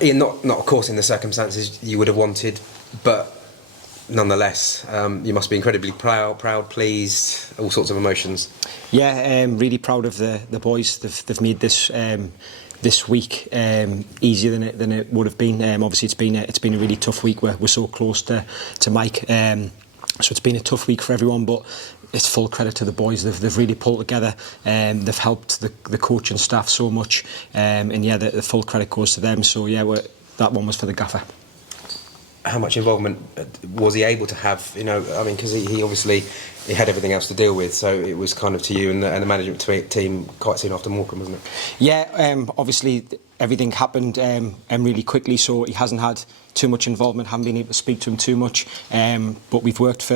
Ian, not of course in the circumstances you would have wanted, but nonetheless, you must be incredibly proud, pleased, all sorts of emotions. Yeah, really proud of the boys. They've made this week easier than it would have been. Obviously, it's been a really tough week. We're so close to Mike, so it's been a tough week for everyone. But it's full credit to the boys. They've really pulled together. They've helped the coach and staff so much, and yeah, the full credit goes to them. So yeah, that one was for the gaffer. How much involvement was he able to have? You know, I mean, because he obviously had everything else to deal with, so it was kind of to you and the management team quite soon after Morecambe, wasn't it? Yeah, obviously everything happened really quickly, so he hasn't had too much involvement. Haven't been able to speak to him too much, but we've worked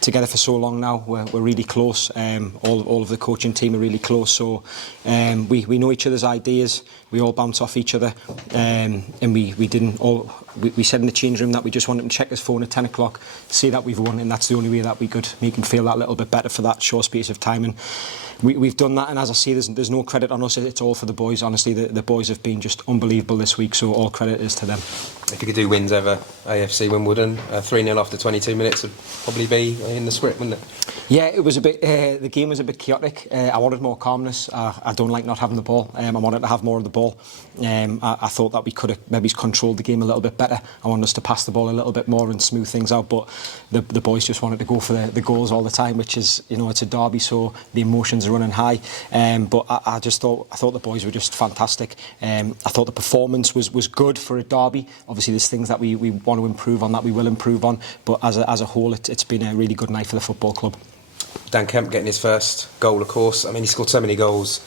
together for so long now. We're really close. All of the coaching team are really close, so we know each other's ideas. We all bounce off each other, and we said in the change room that we just wanted him to check his phone at 10 o'clock, see that we've won, and that's the only way that we could make him feel that little bit better for that short space of time. And we've done that, and as I say, there's no credit on us. It's all for the boys. Honestly, the boys have been just unbelievable this week, so all credit is to them. If you could do wins over AFC Wimbledon, 3-0 after 22 minutes would probably be in the script, wouldn't it? Yeah, it was a bit. The game was a bit chaotic. I wanted more calmness. I don't like not having the ball. I wanted to have more of the ball. I thought that we could have maybe controlled the game a little bit better. I wanted us to pass the ball a little bit more and smooth things out. But the boys just wanted to go for the goals all the time, which is, you know, it's a derby, so the emotions are running high. But I thought the boys were just fantastic. I thought the performance was good for a derby. Obviously, there's things that we want to improve on, that we will improve on. But as a whole, it's been a really good night for the football club. Dan Kemp getting his first goal, of course. I mean, he scored so many goals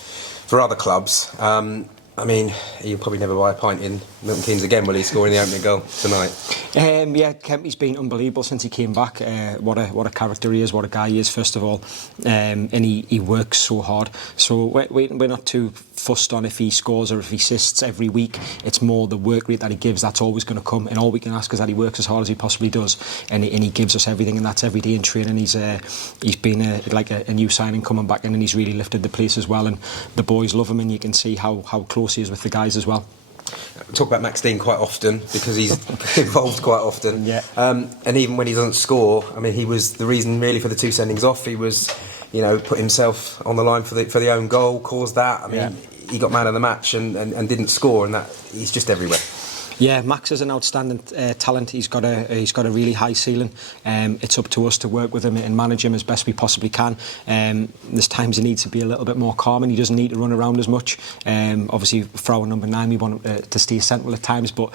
for other clubs. I mean, he'll probably never buy a pint in Milton Keynes again, will he, scoring the opening goal tonight? Yeah, Kemp, he's been unbelievable since he came back. What a character he is, what a guy he is, first of all. And he works so hard. So we're not too fussed on if he scores or if he assists every week. It's more the work rate that he gives, that's always going to come. And all we can ask is that he works as hard as he possibly does. And he gives us everything, and that's every day in training. He's been like a new signing coming back in, and he's really lifted the place as well. And the boys love him, and you can see how close he is with the guys as well. We talk about Max Dean quite often because he's involved quite often. Yeah. And even when he doesn't score, I mean, he was the reason really for the two sendings off. He was, you know, put himself on the line for the own goal, caused that. I mean, he got man of the match and didn't score, and that he's just everywhere. Yeah, Max is an outstanding talent. He's got a really high ceiling. It's up to us to work with him and manage him as best we possibly can. There's times he needs to be a little bit more calm, and he doesn't need to run around as much. Obviously, for our number 9, we want him to stay central at times, but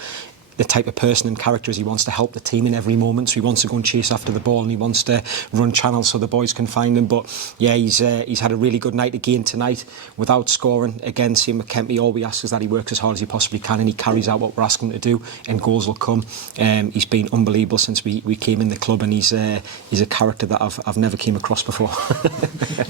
the type of person and character is he wants to help the team in every moment, so he wants to go and chase after the ball, and he wants to run channels so the boys can find him. But yeah, he's had a really good night again tonight without scoring. Again, same with Kemp, all we ask is that he works as hard as he possibly can, and he carries out what we're asking him to do, and goals will come. He's been unbelievable since we came in the club, and he's a character that I've never came across before.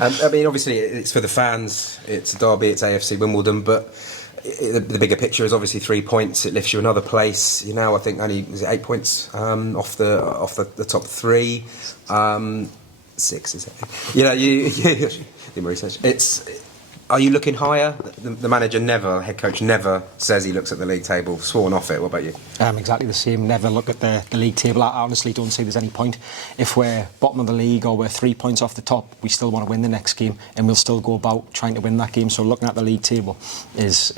I mean, obviously it's for the fans, it's a derby, it's AFC Wimbledon, but the bigger picture is obviously 3 points. It lifts you another place. You know, I think only 8 points off the top 3. 6 is it? You know, you do more research. Are you looking higher? The manager never, head coach never says he looks at the league table. Sworn off it. What about you? Exactly the same. Never look at the league table. I honestly don't see there's any point. If we're bottom of the league or we're 3 points off the top, we still want to win the next game, and we'll still go about trying to win that game. So looking at the league table is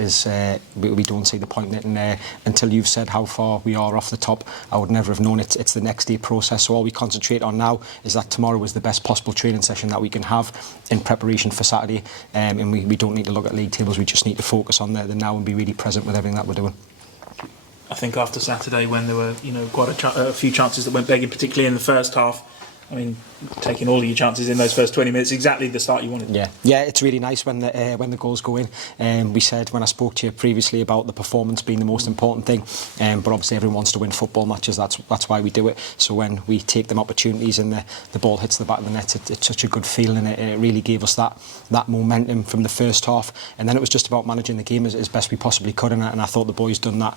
we don't see the point in it. And until you've said how far we are off the top, I would never have known it. It's the next day process. So all we concentrate on now is that tomorrow is the best possible training session that we can have in preparation for Saturday, and we don't need to look at league tables. We just need to focus on the now and be really present with everything that we're doing. I think after Saturday, when there were quite a few chances that went begging, particularly in the first half, I mean, taking all of your chances in those first 20 minutes, exactly the start you wanted. Yeah, it's really nice when the goals go in. We said when I spoke to you previously about the performance being the most important thing, but obviously everyone wants to win football matches. That's why we do it. So when we take them opportunities and the ball hits the back of the net, it's such a good feeling, and it really gave us that momentum from the first half. And then it was just about managing the game as best we possibly could, and I thought the boys done that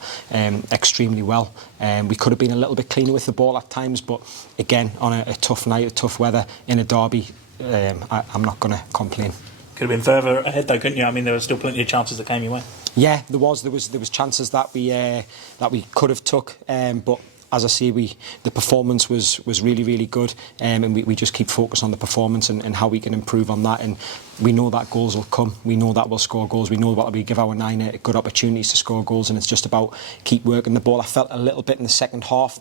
extremely well. We could have been a little bit cleaner with the ball at times, but again, on a tough night, tough weather in a derby, I'm not going to complain. Could have been further ahead though, couldn't you? I mean, there were still plenty of chances that came your way. Yeah, there was chances that we could have took, but as I say, the performance was really, really good, and we just keep focused on the performance and how we can improve on that. And we know that goals will come. We know that we'll score goals. We know that we give our nine good opportunities to score goals, and it's just about keep working the ball. I felt a little bit in the second half.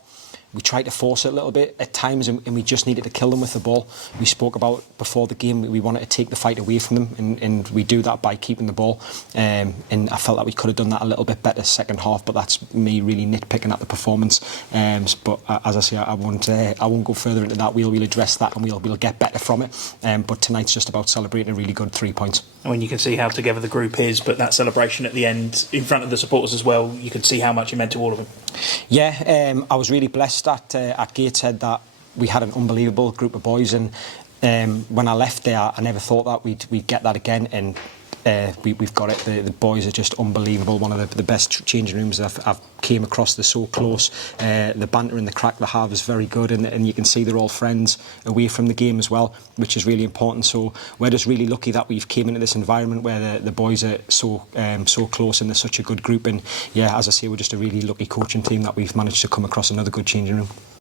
We tried to force it a little bit at times, and we just needed to kill them with the ball. We spoke about before the game, we wanted to take the fight away from them, and we do that by keeping the ball. And I felt that we could have done that a little bit better second half, but that's me really nitpicking at the performance. But as I say, I won't go further into that. We'll address that, and we'll get better from it. But tonight's just about celebrating a really good 3 points. I mean, you can see how together the group is, but that celebration at the end, in front of the supporters as well, you can see how much it meant to all of them. Yeah, I was really blessed at Gateshead that we had an unbelievable group of boys, and when I left there, I never thought that we'd get that again, and we've got it. The boys are just unbelievable. One of the best changing rooms I've came across. They're so close. The banter and the crack they have is very good, and you can see they're all friends away from the game as well, which is really important. So we're just really lucky that we've came into this environment where the boys are so close, and they're such a good group. And yeah, as I say, we're just a really lucky coaching team that we've managed to come across another good changing room.